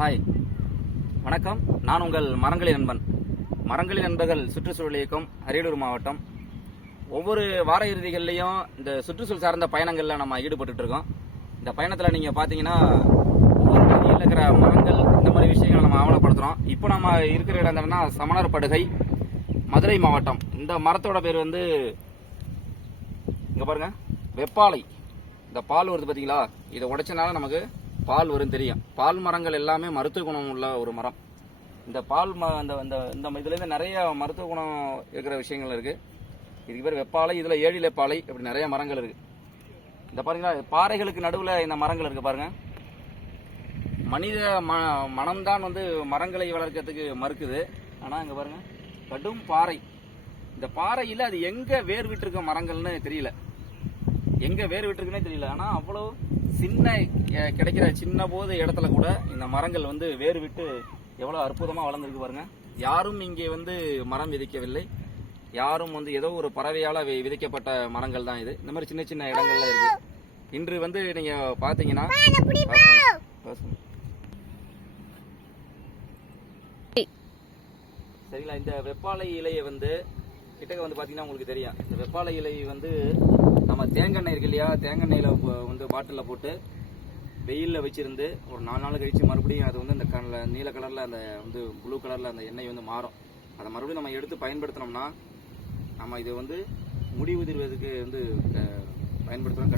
Hi. வணக்கம். நான் உங்கள் மரங்களின் நண்பன். மரங்களின் நண்பர்கள் சுற்றுச்சூழல் இயக்கம் அரியலூர் மாவட்டம். ஒவ்வொரு வார இறுதிகள்லையும் இந்த சுற்றுச்சூழல் சார்ந்த பயணங்களில் நம்ம ஈடுபட்டுட்டு இருக்கோம். இந்த பயணத்தில் நீங்கள் பார்த்தீங்கன்னா ஒவ்வொரு பகுதியில் இருக்கிற மரங்கள் இந்த மாதிரி விஷயங்களை நம்ம ஆவணப்படுத்துகிறோம் இப்போ நம்ம இருக்கிற இடம் என்னன்னா சமணர் படுகை மதுரை மாவட்டம். இந்த மரத்தோட பேர் வந்து இங்கே பாருங்க வெப்பாலை. இந்த பால் வருது பார்த்தீங்களா இதை உடைச்சனால நமக்கு பால் வரும் தெரியும். பால் மரங்கள் எல்லாமே மருத்துவ குணம் உள்ள ஒரு மரம். இந்த பால் ம அந்த இந்த இந்த இதுலேருந்து நிறைய மருத்துவ குணம் இருக்கிற விஷயங்கள் இருக்குது இதுக்கு பேர் வெப்பாலை இதில் ஏழிலை பாலை இப்படி நிறைய மரங்கள் இருக்குது இந்த பாருங்களா பாறைகளுக்கு நடுவில் இந்த மரங்கள் இருக்குது பாருங்கள் மனித ம மனம்தான் வந்து மரங்களை வளர்க்கறதுக்கு மறுக்குது. ஆனால் அங்கே பாருங்கள் கடும் பாறை. இந்த பாறையில் அது எங்கே வேர் விட்டிருக்க மரங்கள்னு தெரியல. எங்க வேர் விட்டுருக்குன்னே தெரியல. ஆனா அவ்வளவு சின்ன கிடைக்கிற சின்ன போது இடத்துல கூட இந்த மரங்கள் வந்து வேர் விட்டு எவ்வளவு அற்புதமா வளர்ந்துருக்கு பாருங்க. யாரும் இங்கே வந்து மரம் விதைக்கவில்லை. யாரும் வந்து ஏதோ ஒரு பறவையால வி- விதைக்கப்பட்ட மரங்கள் தான் இது. இந்த மாதிரி சின்ன சின்ன இடங்கள்ல இருக்கு. இன்று வந்து நீங்க பாத்தீங்கன்னா. சரிங்களா இந்த வெப்பாலை இலையை வந்து கிட்டக்க வந்து பாத்தீங்கன்னா உங்களுக்கு தெரியும். இந்த வெப்பாலை இலை வந்து நம்ம தேங்காய் இருக்கு இல்லையா? தேங்காய் வந்து பாட்டிலில் போட்டு வெயிலில் வச்சிருந்து ஒரு நாலு நாள் கழிச்சு மறுபடியும் அது வந்து இந்த கலர்ல நீல கலர்ல அந்த வந்து ப்ளூ கலர்ல அந்த எண்ணெய் வந்து மாறும். அதை மறுபடியும் நம்ம எடுத்து பயன்படுத்தினோம்னா நம்ம இது வந்து முடி உதிர்வதற்கு வந்து அஹ், பயன்படுத்துறோம்